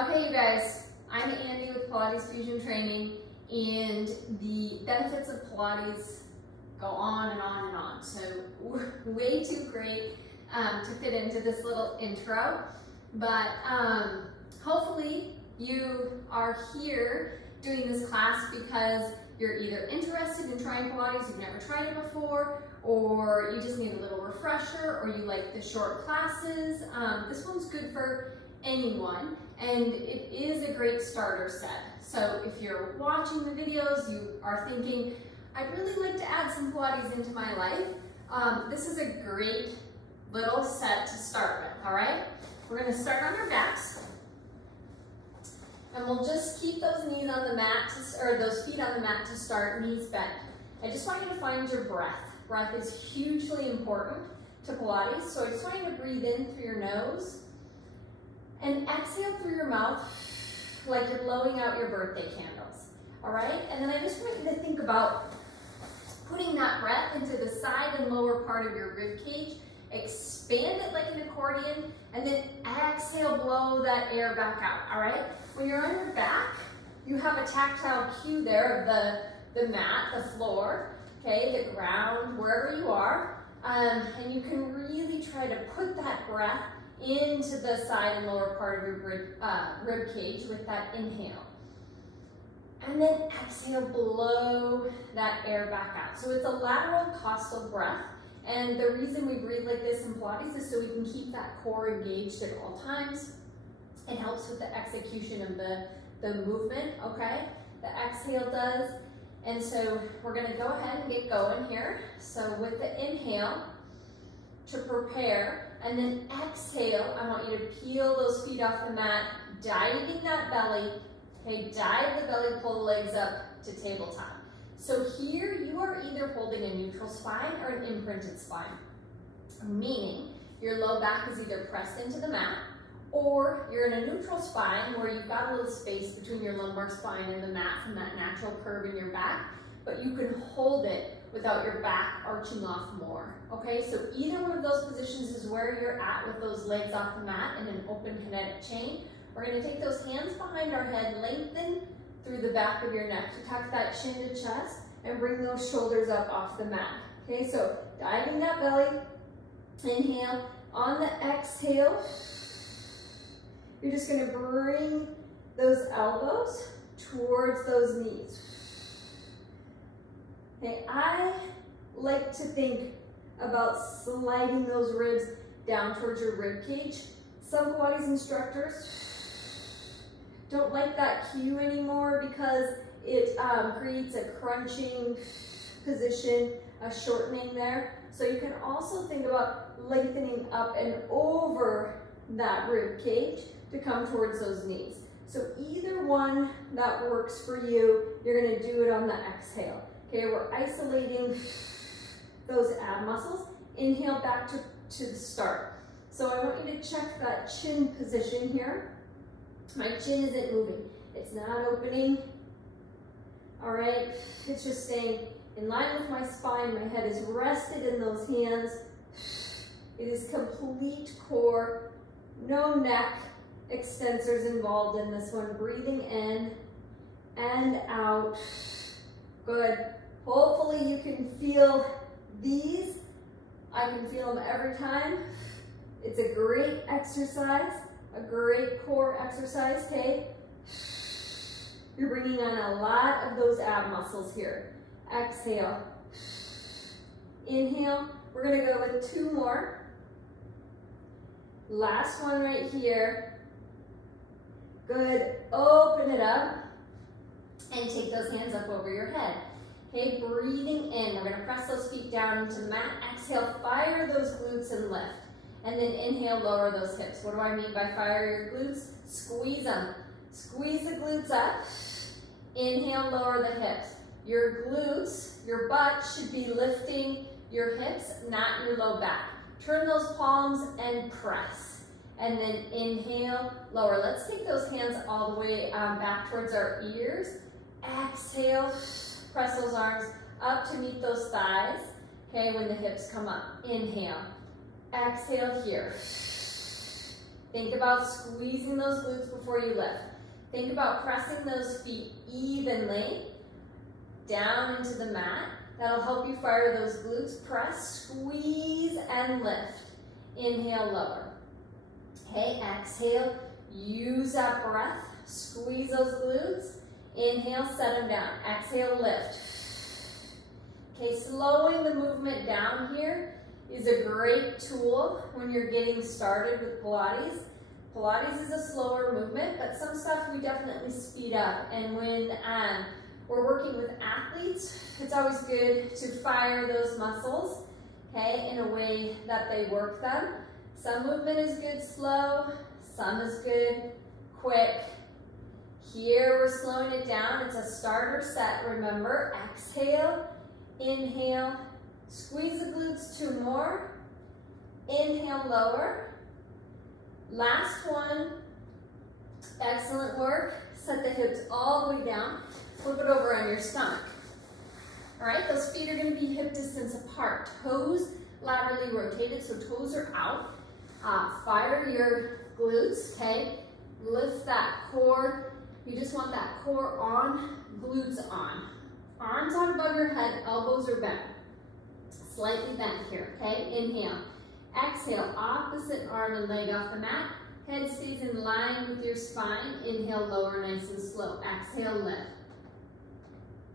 Okay, you guys, I'm Andy with Pilates Fusion Training, and the benefits of Pilates go on and on and on. So way too great to fit into this little intro, but hopefully you are here doing this class because you're either interested in trying Pilates, you've never tried it before, or you just need a little refresher, or you like the short classes. This one's good for anyone, and it is a great starter set. So if you're watching the videos, you are thinking, I'd really like to add some Pilates into my life, this is a great little set to start with, all right? We're gonna start on our backs, and we'll just keep those knees on the mat, or those feet on the mat to start, knees bent. I just want you to find your breath. Breath is hugely important to Pilates, so I just want you to breathe in through your nose and exhale through your mouth like you're blowing out your birthday candles, all right? And then I just want you to think about putting that breath into the side and lower part of your rib cage, expand it like an accordion, and then exhale, blow that air back out, all right? When you're on your back, you have a tactile cue there of the mat, the floor, okay, the ground, wherever you are, and you can really try to put that breath into the side and lower part of your rib cage with that inhale. And then exhale, blow that air back out. So it's a lateral costal breath. And the reason we breathe like this in Pilates is so we can keep that core engaged at all times. It helps with the execution of the movement, okay? The exhale does. And so we're gonna go ahead and get going here. So with the inhale, to prepare, and then exhale, I want you to peel those feet off the mat, diving that belly, okay, dive the belly, pull the legs up to tabletop. So here you are either holding a neutral spine or an imprinted spine, meaning your low back is either pressed into the mat, or you're in a neutral spine where you've got a little space between your lumbar spine and the mat from that natural curve in your back, but you can hold it without your back arching off more, okay? So either one of those positions is where you're at with those legs off the mat in an open kinetic chain. We're gonna take those hands behind our head, lengthen through the back of your neck to tuck that chin to chest and bring those shoulders up off the mat, okay? So diving that belly, inhale. On the exhale, you're just gonna bring those elbows towards those knees. Okay, I like to think about sliding those ribs down towards your rib cage. Some Pilates instructors don't like that cue anymore because it creates a crunching position, a shortening there. So you can also think about lengthening up and over that rib cage to come towards those knees. So either one that works for you, you're gonna do it on the exhale. Okay, we're isolating those ab muscles. Inhale back to the start. So I want you to check that chin position here. My chin isn't moving. It's not opening. All right, it's just staying in line with my spine. My head is rested in those hands. It is complete core, no neck extensors involved in this one. Breathing in and out. Good. Hopefully you can feel these. I can feel them every time. It's a great exercise, a great core exercise, okay? You're bringing on a lot of those ab muscles here. Exhale. Inhale. We're gonna go with two more. Last one right here. Good. Open it up and take those hands up over your head. Okay, breathing in. We're gonna press those feet down into the mat. Exhale, fire those glutes and lift. And then inhale, lower those hips. What do I mean by fire your glutes? Squeeze them. Squeeze the glutes up. Inhale, lower the hips. Your glutes, your butt should be lifting your hips, not your low back. Turn those palms and press. And then inhale, lower. Let's take those hands all the way back towards our ears. Exhale, press those arms up to meet those thighs. Okay, when the hips come up. Inhale. Exhale here. Think about squeezing those glutes before you lift. Think about pressing those feet evenly down into the mat. That'll help you fire those glutes. Press, squeeze, and lift. Inhale, lower. Okay, exhale, use that breath. Squeeze those glutes. Inhale, set them down. Exhale, lift. Okay, slowing the movement down here is a great tool when you're getting started with Pilates. Pilates is a slower movement, but some stuff we definitely speed up. And when we're working with athletes, it's always good to fire those muscles, okay, in a way that they work them. Some movement is good slow, some is good quick. Here we're slowing it down. It's a starter set, remember. Exhale, inhale, squeeze the glutes, 2 more. Inhale, lower. Last one. Excellent work. Set the hips all the way down. Flip it over on your stomach. All right, those feet are going to be hip distance apart. Toes laterally rotated, so toes are out. Fire your glutes, okay? Lift that core. You just want that core on, glutes on. Arms on above your head, elbows are bent. Slightly bent here, okay? Inhale. Exhale, opposite arm and leg off the mat. Head stays in line with your spine. Inhale, lower, nice and slow. Exhale, lift.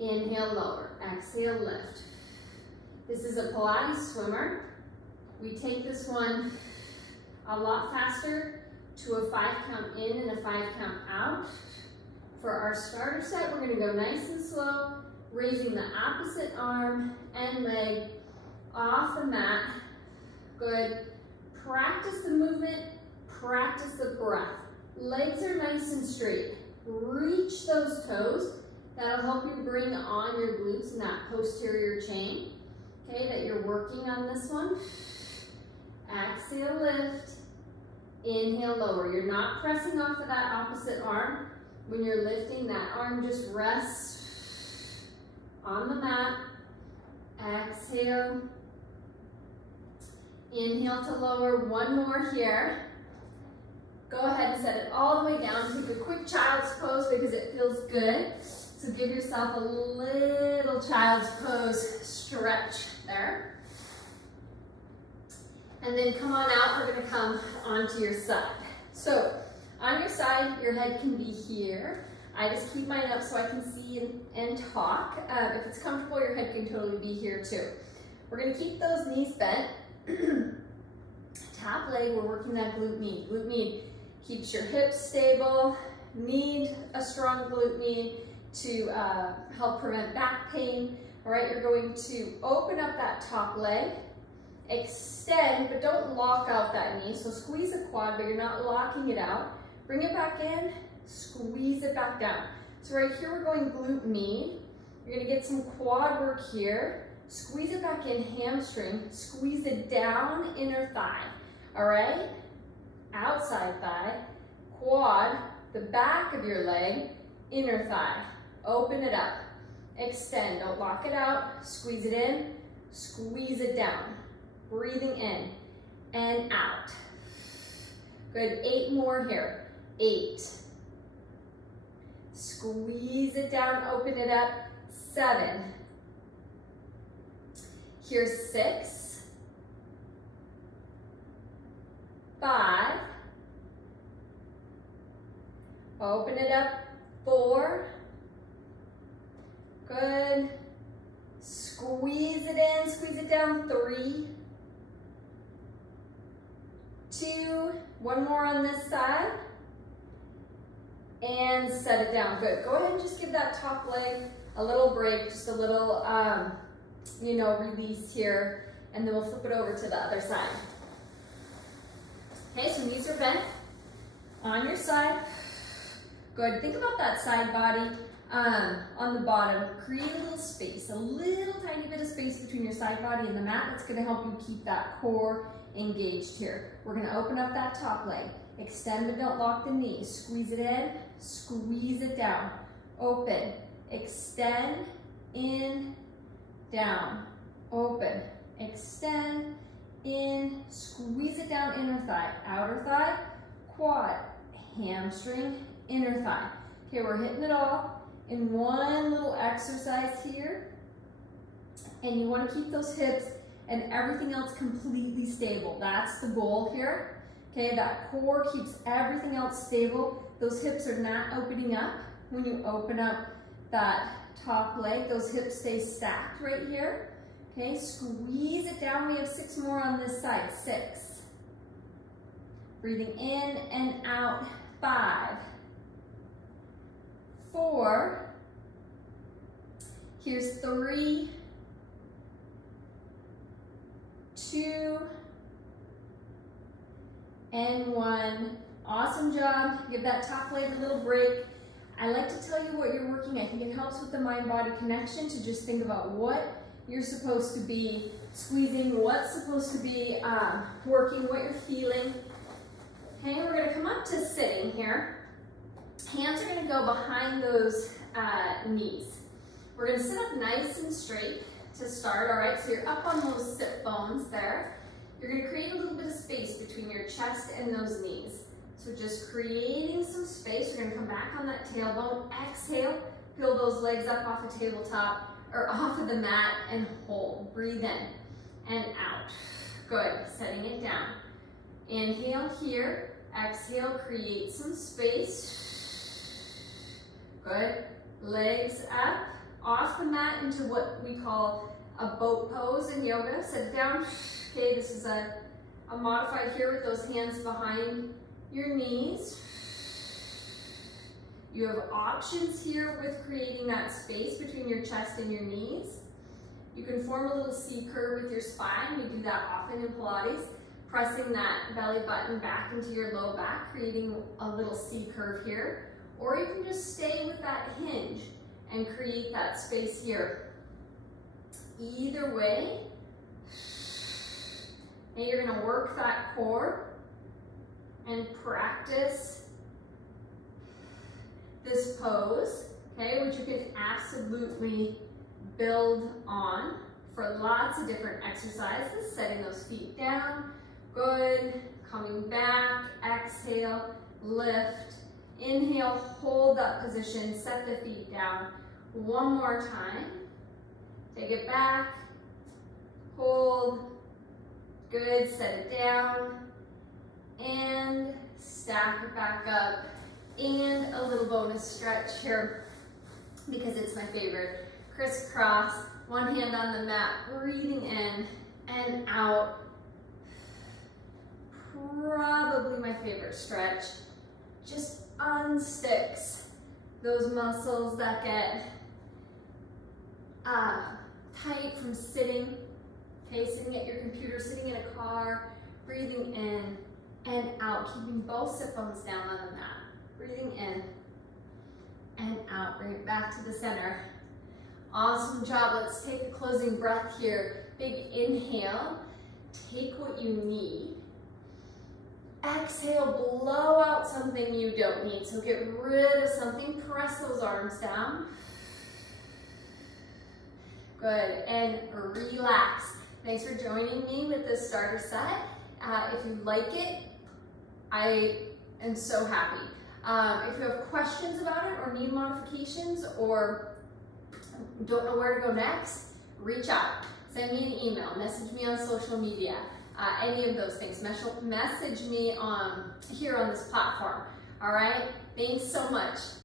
Inhale, lower. Exhale, lift. This is a Pilates swimmer. We take this one a lot faster to a 5 count in and a 5 count out. For our starter set, we're going to go nice and slow, raising the opposite arm and leg off the mat. Good. Practice the movement, practice the breath. Legs are nice and straight. Reach those toes. That'll help you bring on your glutes in that posterior chain, okay, that you're working on this one. Exhale, lift. Inhale, lower. You're not pressing off of that opposite arm. When you're lifting, that arm just rests on the mat. Exhale. Inhale to lower. 1 more here. Go ahead and set it all the way down. Take a quick child's pose because it feels good. So give yourself a little child's pose stretch there. And then come on out, we're gonna come onto your side. So on your side, your head can be here. I just keep mine up so I can see and talk. If it's comfortable, your head can totally be here too. We're gonna keep those knees bent. Top leg, we're working that glute med. Glute med keeps your hips stable. Need a strong glute med to help prevent back pain. All right, you're going to open up that top leg, extend, but don't lock out that knee. So squeeze the quad, but you're not locking it out. Bring it back in, squeeze it back down. So right here, we're going glute med. You're gonna get some quad work here. Squeeze it back in, hamstring. Squeeze it down, inner thigh. All right? Outside thigh, quad, the back of your leg, inner thigh. Open it up. Extend, don't lock it out. Squeeze it in, squeeze it down. Breathing in and out. Good, 8 more here. 8. Squeeze it down, open it up. 7. Here's 6. 5. Open it up. 4. Good. Squeeze it in, squeeze it down. 3. 2. 1 more on this side. And set it down. Good. Go ahead and just give that top leg a little break, just a little, release here. And then we'll flip it over to the other side. Okay, so knees are bent on your side. Good. Think about that side body on the bottom. Create a little space, a little tiny bit of space between your side body and the mat. That's going to help you keep that core engaged here. We're going to open up that top leg. Extend but don't lock the knees. Squeeze it in, squeeze it down. Open, extend, in, down. Open, extend, in, squeeze it down, inner thigh, outer thigh, quad, hamstring, inner thigh. Okay, we're hitting it all in one little exercise here. And you want to keep those hips and everything else completely stable. That's the goal here. Okay, that core keeps everything else stable. Those hips are not opening up. When you open up that top leg, those hips stay stacked right here. Okay, squeeze it down. We have 6 more on this side. 6. Breathing in and out. 5. 4. Here's 3. 2. And 1. Awesome job. Give that top leg a little break. I like to tell you what you're working. I think it helps with the mind-body connection to just think about what you're supposed to be squeezing, what's supposed to be working, what you're feeling. Okay, we're going to come up to sitting here. Hands are going to go behind those knees. We're going to sit up nice and straight to start. All right, so you're up on those sit bones there. You're going to create a little bit of space between your chest and those knees. So just creating some space. You're going to come back on that tailbone. Exhale, peel those legs up off the tabletop or off of the mat and hold. Breathe in and out. Good. Setting it down. Inhale here. Exhale, create some space. Good. Legs up off the mat into what we call a boat pose in yoga. Set it down. Okay, this is a modified here with those hands behind your knees. You have options here with creating that space between your chest and your knees. You can form a little C curve with your spine. We do that often in Pilates, pressing that belly button back into your low back, creating a little C curve here. Or you can just stay with that hinge and create that space here. Either way, and you're gonna work that core and practice this pose, okay, which you can absolutely build on for lots of different exercises. Setting those feet down, good, coming back, exhale, lift, inhale, hold that position, set the feet down. One more time, take it back, hold, good, set it down, and stack it back up. And a little bonus stretch here because it's my favorite. Crisscross, one hand on the mat, breathing in and out. Probably my favorite stretch. Just unsticks those muscles that get tight from sitting. Okay, sitting at your computer, sitting in a car, breathing in and out, keeping both sit bones down on the mat. Breathing in and out, bring it back to the center. Awesome job. Let's take a closing breath here. Big inhale, take what you need. Exhale, blow out something you don't need. So get rid of something, press those arms down. Good, and relax. Thanks for joining me with this starter set. If you like it, I am so happy. If you have questions about it or need modifications or don't know where to go next, reach out. Send me an email, message me on social media, any of those things. Message me here on this platform. All right? Thanks so much.